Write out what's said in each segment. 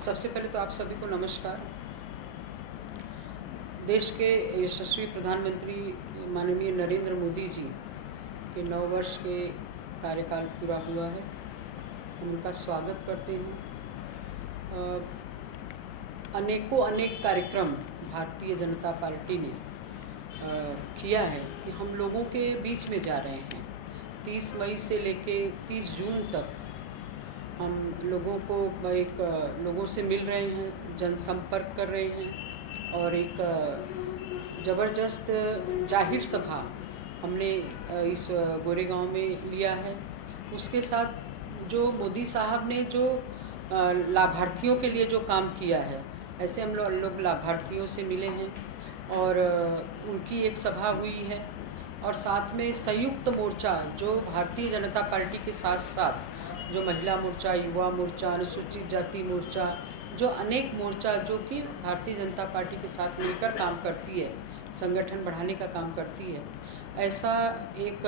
सबसे पहले तो आप सभी को नमस्कार। देश के यशस्वी प्रधानमंत्री माननीय नरेंद्र मोदी जी के 9 वर्ष के कार्यकाल पूरा हुआ है। हम उनका स्वागत करते हैं। अनेक कार्यक्रम भारतीय जनता पार्टी ने किया है कि हम लोगों के बीच में जा रहे हैं। 30 मई से लेके 30 जून तक हम लोगों से मिल रहे हैं, जनसंपर्क कर रहे हैं और एक ज़बरदस्त जाहिर सभा हमने इस गोरेगांव में लिया है। उसके साथ जो मोदी साहब ने जो लाभार्थियों के लिए जो काम किया है, ऐसे हम लोग लाभार्थियों से मिले हैं और उनकी एक सभा हुई है। और साथ में संयुक्त मोर्चा जो भारतीय जनता पार्टी के साथ साथ जो महिला मोर्चा, युवा मोर्चा, अनुसूचित जाति मोर्चा, जो अनेक मोर्चा जो कि भारतीय जनता पार्टी के साथ मिलकर काम करती है, संगठन बढ़ाने का काम करती है, ऐसा एक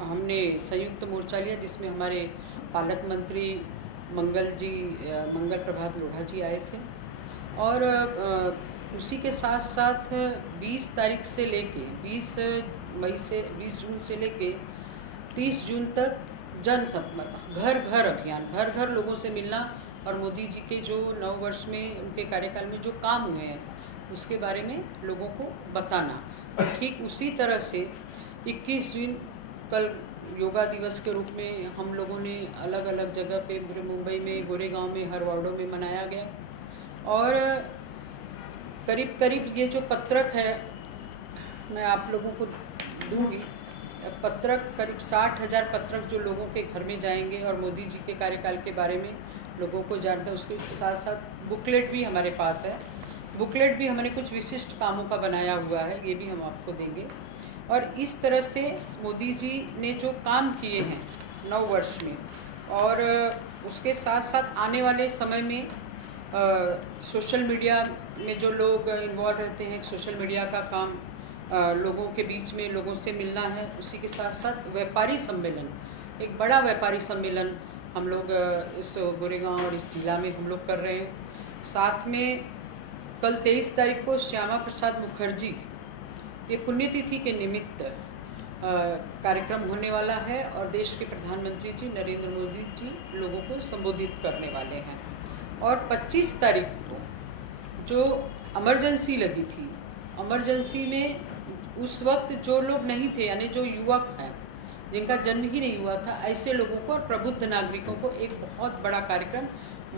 हमने संयुक्त मोर्चा लिया जिसमें हमारे पालक मंत्री मंगल प्रभात लोढ़ा जी आए थे। और उसी के साथ साथ 20 तारीख से लेके 20 जून से लेके 30 जून तक जनसंपर्क, घर घर अभियान, घर घर लोगों से मिलना और मोदी जी के जो 9 वर्ष में उनके कार्यकाल में जो काम हुए हैं उसके बारे में लोगों को बताना। और ठीक उसी तरह से 21 जून कल योगा दिवस के रूप में हम लोगों ने अलग अलग जगह पे पूरे मुंबई में, गोरेगांव में, हर वार्डों में मनाया गया। और करीब करीब ये जो पत्रक है मैं आप लोगों को दूंगी, पत्रक करीब 60,000 पत्रक जो लोगों के घर में जाएंगे और मोदी जी के कार्यकाल के बारे में लोगों को जानकर, उसके साथ साथ बुकलेट भी हमारे पास है। बुकलेट भी हमने कुछ विशिष्ट कामों का बनाया हुआ है, ये भी हम आपको देंगे। और इस तरह से मोदी जी ने जो काम किए हैं 9 वर्ष में, और उसके साथ साथ आने वाले समय में सोशल मीडिया में जो लोग इन्वॉल्व रहते हैं, सोशल मीडिया का काम, लोगों के बीच में लोगों से मिलना है। उसी के साथ साथ व्यापारी सम्मेलन, एक बड़ा व्यापारी सम्मेलन हम लोग इस गोरेगांव और इस जिला में हम लोग कर रहे हैं। साथ में कल 23 तारीख को श्यामा प्रसाद मुखर्जी के पुण्यतिथि के निमित्त कार्यक्रम होने वाला है और देश के प्रधानमंत्री जी नरेंद्र मोदी जी लोगों को संबोधित करने वाले हैं। और 25 तारीख को जो इमरजेंसी लगी थी, इमरजेंसी में उस वक्त जो लोग नहीं थे, यानी जो युवक हैं जिनका जन्म ही नहीं हुआ था, ऐसे लोगों को और प्रबुद्ध नागरिकों को एक बहुत बड़ा कार्यक्रम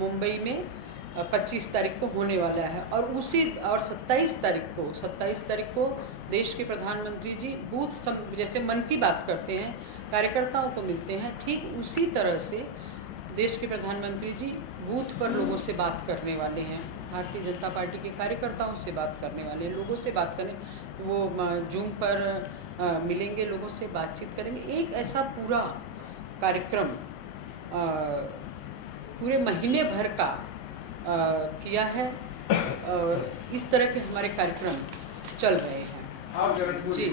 मुंबई में 25 तारीख को होने वाला है। और 27 तारीख को देश के प्रधानमंत्री जी बूथ जैसे मन की बात करते हैं, कार्यकर्ताओं को मिलते हैं, ठीक उसी तरह से देश के प्रधानमंत्री जी बूथ पर लोगों से बात करने वाले हैं, भारतीय जनता पार्टी के कार्यकर्ताओं से बात करने वाले हैं, लोगों से बात करें, वो जूम पर मिलेंगे, लोगों से बातचीत करेंगे। एक ऐसा पूरा कार्यक्रम पूरे महीने भर का किया है और इस तरह के हमारे कार्यक्रम चल रहे हैं। जी,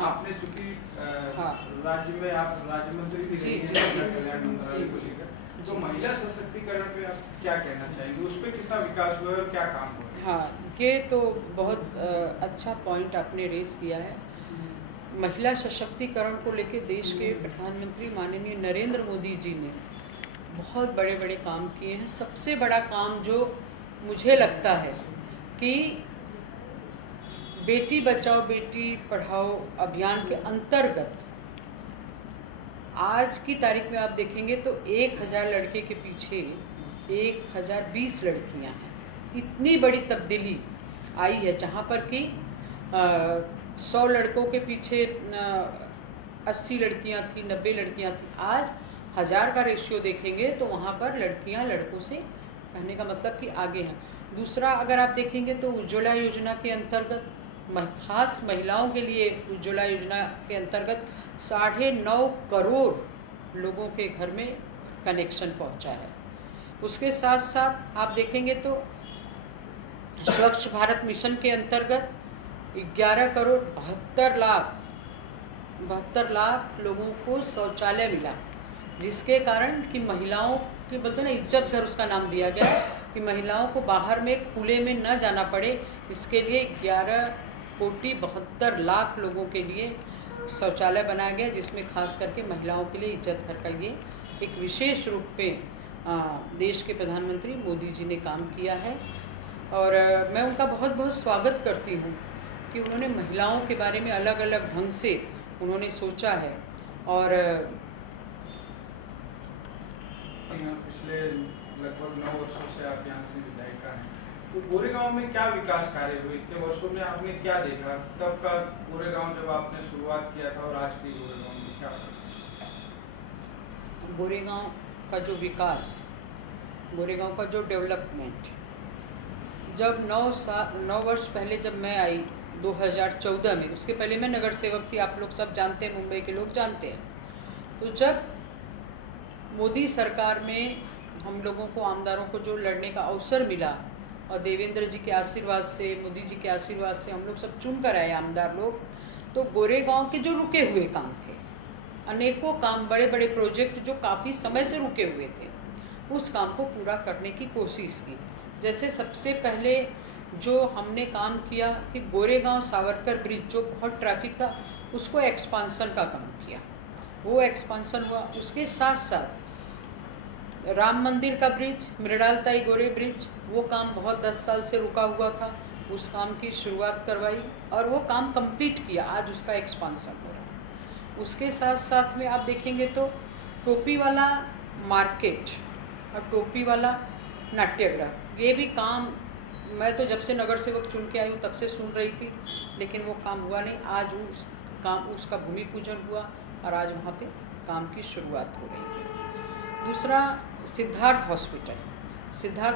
आपने चूंकि राज्य में आप राज्य मंत्री भी रही हैं कल्याण मंत्रालय को लेकर, तो महिला सशक्तिकरण पे आप क्या कहना चाहेंगे? उस पर कितना विकास हुआ है और क्या काम हुआ है? हाँ, ये तो बहुत अच्छा पॉइंट आपने रेस किया है। महिला सशक्तिकरण को लेकर देश के प्रधानमंत्री माननीय नरेंद्र मोदी जी ने बहुत बड़े बड़े काम किए हैं। सबसे बड़ा काम जो मुझे लगता है कि बेटी बचाओ बेटी पढ़ाओ अभियान के अंतर्गत आज की तारीख में आप देखेंगे तो 1000 लड़के के पीछे 1020 लड़कियां हैं। इतनी बड़ी तब्दीली आई है, जहां पर कि 100 लड़कों के पीछे 80 लड़कियां थी, 90 लड़कियां थी। आज 1000 का रेशियो देखेंगे तो वहां पर लड़कियां लड़कों से, कहने का मतलब कि आगे हैं। दूसरा, अगर आप देखेंगे तो उज्ज्वला योजना के अंतर्गत, खास महिलाओं के लिए उज्ज्वला योजना के अंतर्गत 9.5 करोड़ लोगों के घर में कनेक्शन पहुंचा है। उसके साथ साथ आप देखेंगे तो स्वच्छ भारत मिशन के अंतर्गत 11 करोड़ 72 लाख लोगों को शौचालय मिला, जिसके कारण कि महिलाओं कि बोलते ना इज्जत घर उसका नाम दिया गया कि महिलाओं को बाहर में खुले में न जाना पड़े। इसके लिए 11,72,00,000 लोगों के लिए शौचालय बनाया गया, जिसमें खास करके महिलाओं के लिए इज्जत घर का ये एक विशेष रूप पे देश के प्रधानमंत्री मोदी जी ने काम किया है। और मैं उनका बहुत बहुत स्वागत करती हूँ कि उन्होंने महिलाओं के बारे में अलग अलग ढंग से उन्होंने सोचा है। और पिछले लगभग 9 वर्षों से आप यहाँ से विधायिका हैं, तो गोरेगांव में क्या विकास कार्य हुए इतने वर्षों में? आपने क्या देखा तब का गोरेगांव जब आपने शुरुआत किया था और आज के गोरेगांव में क्या फर्क? गोरेगांव का जो विकास, गोरेगांव का जो डेवलपमेंट, जब 9 वर्ष पहले जब मैं आई 2014 में, उसके पहले मैं नगर सेवक थी, आप लोग सब जानते हैं, मुंबई के लोग जानते हैं। तो जब मोदी सरकार में हम लोगों को आमदारों को जो लड़ने का अवसर मिला और देवेंद्र जी के आशीर्वाद से, मोदी जी के आशीर्वाद से हम लोग सब चुन कर आए आमदार लोग, तो गोरेगांव के जो रुके हुए काम थे, अनेकों काम, बड़े बड़े प्रोजेक्ट जो काफ़ी समय से रुके हुए थे, उस काम को पूरा करने की कोशिश की। जैसे सबसे पहले जो हमने काम किया कि गोरेगांव सावरकर ब्रिज जो बहुत ट्रैफिक था, उसको एक्सपांसन का काम किया, वो एक्सपांसन हुआ। उसके साथ साथ राम मंदिर का ब्रिज, मृणालताई गोरे ब्रिज, वो काम बहुत 10 साल से रुका हुआ था, उस काम की शुरुआत करवाई और वो काम कंप्लीट किया, आज उसका एक्सपांसन हो रहा है। उसके साथ साथ में आप देखेंगे तो टोपी वाला मार्केट और टोपी वाला नाट्यगृह, ये भी काम मैं तो जब से नगर सेवक चुन के आई हूँ तब से सुन रही थी, लेकिन वो काम हुआ नहीं। आज उसका भूमि पूजन हुआ और आज वहाँ पे काम की शुरुआत हो रही है। दूसरा, सिद्धार्थ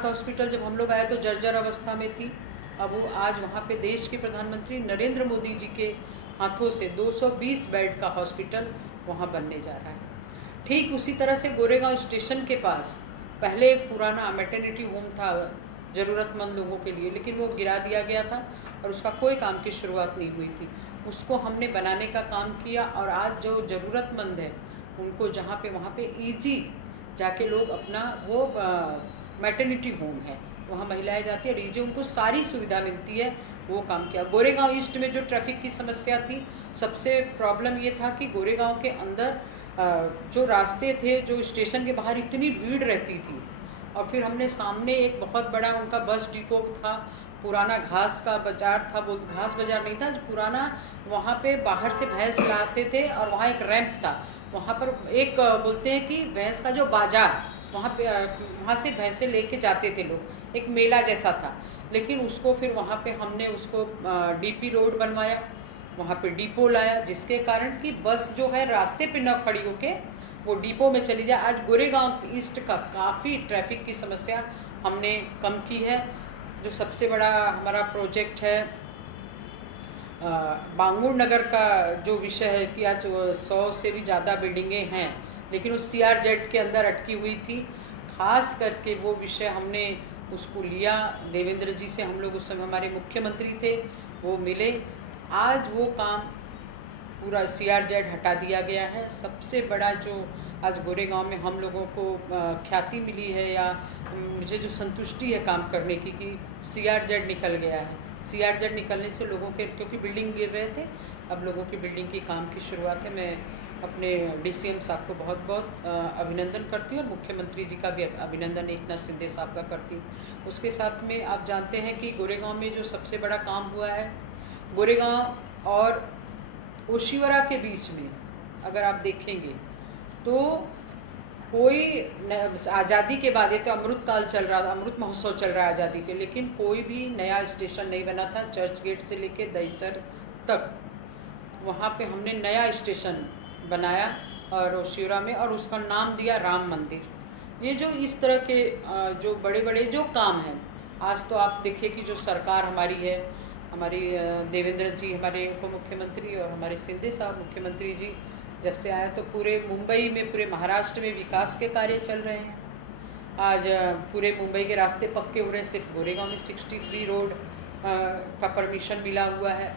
हॉस्पिटल जब हम लोग आए तो जर्जर अवस्था में थी, अब वो आज वहाँ पे देश के प्रधानमंत्री नरेंद्र मोदी जी के हाथों से 220 बेड का हॉस्पिटल वहाँ बनने जा रहा है। ठीक उसी तरह से गोरेगांव स्टेशन के पास पहले एक पुराना मैटरनिटी होम था ज़रूरतमंद लोगों के लिए, लेकिन वो गिरा दिया गया था और उसका कोई काम की शुरुआत नहीं हुई थी। उसको हमने बनाने का काम किया और आज जो ज़रूरतमंद है उनको जहाँ पे वहाँ पे इजी जाके लोग अपना वो मैटरनिटी होम है, वहाँ महिलाएं जाती है और इजी उनको सारी सुविधा मिलती है, वो काम किया। गोरेगांव ईस्ट में जो ट्रैफिक की समस्या थी, सबसे प्रॉब्लम ये था कि गोरेगांव के अंदर जो रास्ते थे, जो स्टेशन के बाहर इतनी भीड़ रहती थी, और फिर हमने सामने एक बहुत बड़ा उनका बस डिपो था, पुराना घास का बाजार था, वो घास बाजार नहीं था, पुराना, वहाँ पे बाहर से भैंस लाते थे और वहाँ एक रैंप था, वहाँ पर एक बोलते हैं कि भैंस का जो बाजार, वहाँ से भैंसें लेके जाते थे लोग, एक मेला जैसा था। लेकिन उसको फिर वहाँ पे हमने उसको डीपी रोड बनवाया, वहाँ पे डिपो लाया, जिसके कारण कि बस जो है रास्ते पे न खड़ी होके वो डिपो में चली जाए। आज गोरेगांव ईस्ट का काफ़ी ट्रैफिक की समस्या हमने कम की है। जो सबसे बड़ा हमारा प्रोजेक्ट है बांगुर नगर का जो विषय है कि आज 100 से भी ज़्यादा बिल्डिंगें हैं, लेकिन उस CRZ के अंदर अटकी हुई थी। खास करके वो विषय हमने उसको लिया, देवेंद्र जी से हम लोग उस समय हमारे मुख्यमंत्री थे, वो मिले, आज वो काम पूरा CRZ हटा दिया गया है। सबसे बड़ा जो आज गोरेगांव में हम लोगों को ख्याति मिली है या मुझे जो संतुष्टि है काम करने की कि CRZ निकल गया है। CRZ निकलने से लोगों के, क्योंकि बिल्डिंग गिर रहे थे, अब लोगों की बिल्डिंग की काम की शुरुआत है। मैं अपने DCM साहब को बहुत बहुत अभिनंदन करती हूँ और मुख्यमंत्री जी का भी अभिनंदन एकनाथ शिंदे साहब का करती हूँ। उसके साथ में आप जानते हैं कि गोरेगांव में जो सबसे बड़ा काम हुआ है, गोरेगांव और ओशिवरा के बीच में अगर आप देखेंगे तो कोई आज़ादी के बाद, ये तो अमृत काल चल रहा था, अमृत महोत्सव चल रहा है आज़ादी के, लेकिन कोई भी नया स्टेशन नहीं बना था। चर्च गेट से लेके दहीसर तक वहाँ पे हमने नया स्टेशन बनाया और ओशिवरा में, और उसका नाम दिया राम मंदिर। ये जो इस तरह के जो बड़े बड़े जो काम हैं, आज तो आप देखिए कि जो सरकार हमारी है, हमारी देवेंद्र जी हमारे उप मुख्यमंत्री और हमारे शिंदे साहब मुख्यमंत्री जी जब से आया तो पूरे मुंबई में, पूरे महाराष्ट्र में विकास के कार्य चल रहे हैं। आज पूरे मुंबई के रास्ते पक्के हो रहे हैं। सिर्फ गोरेगांव में 63 रोड का परमिशन मिला हुआ है।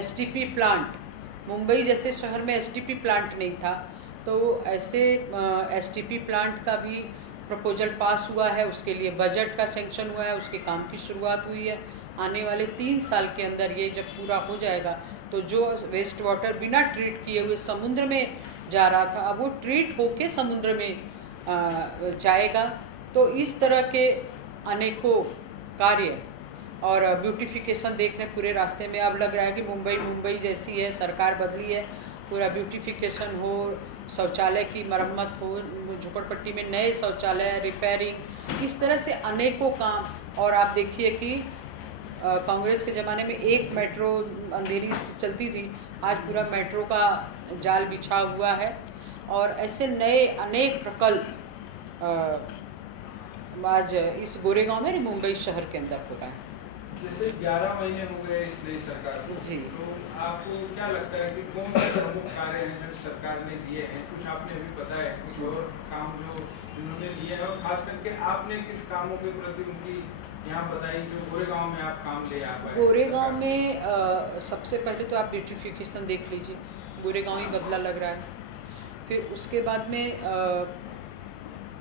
STP प्लांट, मुंबई जैसे शहर में STP प्लांट नहीं था, तो ऐसे STP प्लांट का भी प्रपोजल पास हुआ है, उसके लिए बजट का सेंक्शन हुआ है, उसके काम की शुरुआत हुई है। आने वाले 3 साल के अंदर ये जब पूरा हो जाएगा तो जो वेस्ट वाटर बिना ट्रीट किए हुए समुद्र में जा रहा था, अब वो ट्रीट होके समुद्र में जाएगा। तो इस तरह के अनेकों कार्य और ब्यूटिफिकेशन देख रहे पूरे रास्ते में। अब लग रहा है कि मुंबई जैसी है, सरकार बदली है, पूरा ब्यूटिफिकेशन हो, शौचालय की मरम्मत हो, झोपड़पट्टी में नए शौचालय, रिपेयरिंग, इस तरह से अनेकों काम। और आप देखिए कि कांग्रेस के ज़माने में एक मेट्रो अंधेरी से चलती थी, आज पूरा मेट्रो का जाल बिछा हुआ है। और ऐसे नए अनेक प्रकल्प आज इस गोरेगांव में मुंबई शहर के अंदर हो रहा है। जैसे 11 महीने हो गए इस नई सरकार को, जी, तो आपको क्या लगता है कि कौन से प्रमुख कार्य हैं जो सरकार ने दिए हैं? कुछ आपने अभी बताया, कुछ और काम जो इन्होंने लिए हैं, और खास करके आपने किस कामों के प्रति उनकी यहाँ बताई जो गोरेगांव में आप काम ले आ पाए? गोरेगांव में सबसे पहले तो आप ब्यूटिफिकेशन देख लीजिए, गोरेगांव ही बदला लग रहा है। फिर उसके बाद में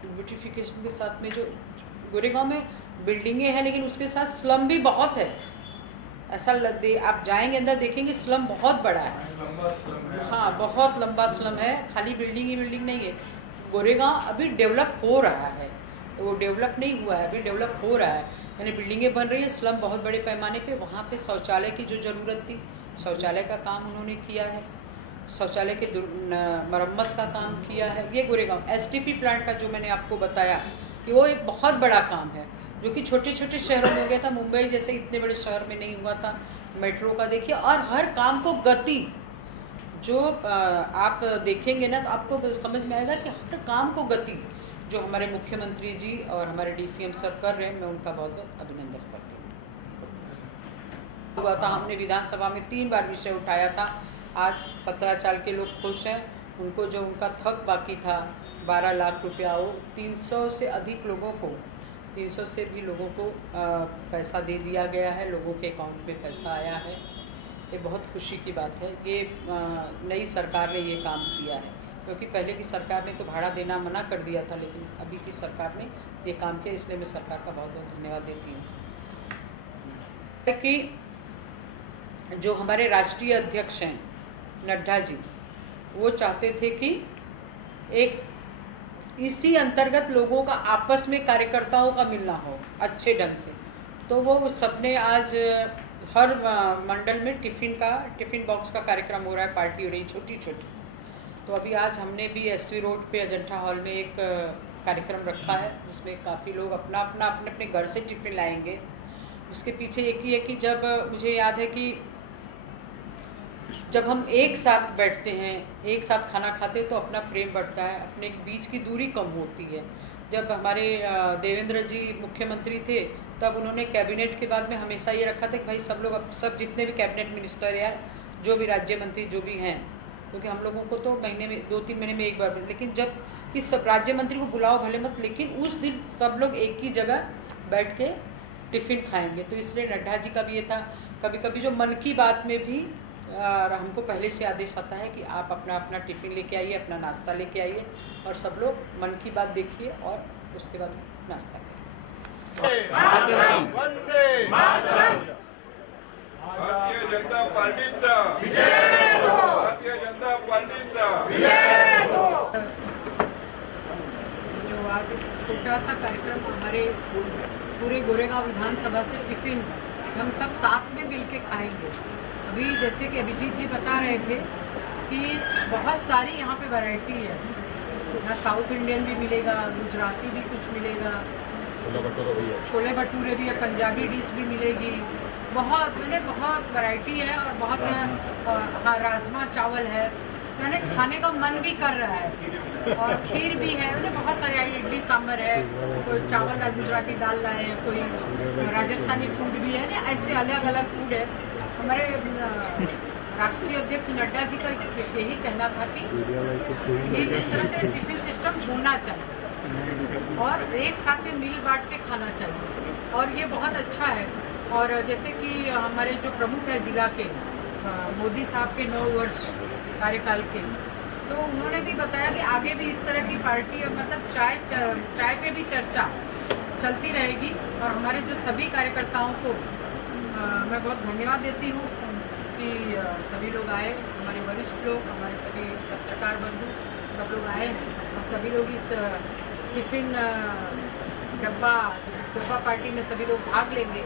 ब्यूटिफिकेशन के साथ में जो गोरेगांव में बिल्डिंगें हैं, लेकिन उसके साथ स्लम भी बहुत है। ऐसा आप जाएंगे अंदर देखेंगे स्लम बहुत बड़ा है, लंबा स्लम है। हाँ, बहुत लंबा स्लम है, खाली बिल्डिंग ही बिल्डिंग नहीं है। गोरेगांव अभी डेवलप हो रहा है, वो डेवलप नहीं हुआ है, अभी डेवलप हो रहा है, यानी बिल्डिंगें बन रही है, स्लम बहुत बड़े पैमाने पे। वहाँ पे शौचालय की जो ज़रूरत थी, शौचालय का काम उन्होंने किया है, शौचालय के मरम्मत का काम किया है। ये गोरेगांव STP प्लांट का जो मैंने आपको बताया कि वो एक बहुत बड़ा काम है, जो कि छोटे छोटे शहरों में हो गया था, मुंबई जैसे इतने बड़े शहर में नहीं हुआ था। मेट्रो का देखिए, और हर काम को गति, जो आप देखेंगे ना तो आपको समझ में आएगा कि हर काम को गति जो हमारे मुख्यमंत्री जी और हमारे DCM सर कर रहे हैं, मैं उनका बहुत बहुत अभिनंदन करती हूँ। हुआ था, हमने विधानसभा में 3 बार विषय उठाया था। आज पत्राचाल के लोग खुश हैं, उनको जो उनका थक बाकी था 12 लाख रुपया, वो 300 से अधिक लोगों को, 300 से भी लोगों को पैसा दे दिया गया है, लोगों के अकाउंट में पैसा आया है। ये बहुत खुशी की बात है। ये नई सरकार ने ये काम किया है, क्योंकि पहले की सरकार ने तो भाड़ा देना मना कर दिया था, लेकिन अभी की सरकार ने ये काम किया, इसलिए मैं सरकार का बहुत बहुत धन्यवाद देती हूँ। कि जो हमारे राष्ट्रीय अध्यक्ष हैं नड्डा जी, वो चाहते थे कि एक इसी अंतर्गत लोगों का आपस में कार्यकर्ताओं का मिलना हो अच्छे ढंग से, तो वो सबने आज हर मंडल में टिफ़िन बॉक्स का कार्यक्रम हो रहा है, पार्टी हो रही छोटी छोटी। तो अभी आज हमने भी SV रोड पे अजंठा हॉल में एक कार्यक्रम रखा है, जिसमें काफ़ी लोग अपने अपने घर से टिफ़िन लाएंगे। उसके पीछे एक ही है कि जब मुझे याद है कि जब हम एक साथ बैठते हैं, एक साथ खाना खाते हैं, तो अपना प्रेम बढ़ता है, अपने बीच की दूरी कम होती है। जब हमारे देवेंद्र जी मुख्यमंत्री थे, तब उन्होंने कैबिनेट के बाद में हमेशा ये रखा था कि भाई सब जितने भी कैबिनेट मिनिस्टर या जो भी राज्य मंत्री जो भी हैं, क्योंकि हम लोगों को तो महीने में 2-3 महीने में एक बार, लेकिन जब कि सब राज्य मंत्री को बुलाओ भले मत, लेकिन उस दिन सब लोग एक ही जगह बैठ के टिफ़िन खाएंगे। तो इसलिए नड्डा जी का भी ये था। कभी कभी जो मन की बात में भी हमको पहले से आदेश आता है कि आप अपना अपना टिफ़िन लेके आइए, अपना नाश्ता लेके आइए, और सब लोग मन की बात देखिए और उसके बाद नाश्ता करिए। भारतीय जनता पार्टीचा विजय हो! भारतीय जनता पार्टीचा विजय हो! जो आज एक छोटा सा कार्यक्रम हमारे पूरे गोरेगांव विधानसभा से टिफ़िन हम सब साथ में मिल के खाएंगे। अभी जैसे कि अभिजीत जी बता रहे थे कि बहुत सारी यहाँ पे वैरायटी है, यहाँ साउथ इंडियन भी मिलेगा, गुजराती भी कुछ मिलेगा, छोले भटूरे भी है, पंजाबी डिश भी मिलेगी, बहुत वैरायटी है, और बहुत हाँ, राजमा चावल है, मैंने खाने का मन भी कर रहा है। और खीर भी है, मैंने बहुत सारे, इडली सांभर है, कोई चावल दाल गुजराती दाल लाए हैं, कोई राजस्थानी फूड भी है, ऐसे अलग अलग फूड है। हमारे राष्ट्रीय अध्यक्ष नड्डा जी का यही कहना था कि ये इस तरह से टिफ़िन सिस्टम होना चाहिए और एक साथ में मिल बांट के खाना चाहिए, और ये बहुत अच्छा है। और जैसे कि हमारे जो प्रमुख है जिला के, मोदी साहब के 9 वर्ष कार्यकाल के, तो उन्होंने भी बताया कि आगे भी इस तरह की पार्टी और मतलब चाय पे भी चर्चा चलती रहेगी। और हमारे जो सभी कार्यकर्ताओं को मैं बहुत धन्यवाद देती हूँ कि सभी लोग आए, हमारे वरिष्ठ लोग, हमारे सभी पत्रकार बंधु सब लोग आए हैं और सभी लोग इस टिफ़िन डब्बा पार्टी में सभी लोग भाग लेंगे।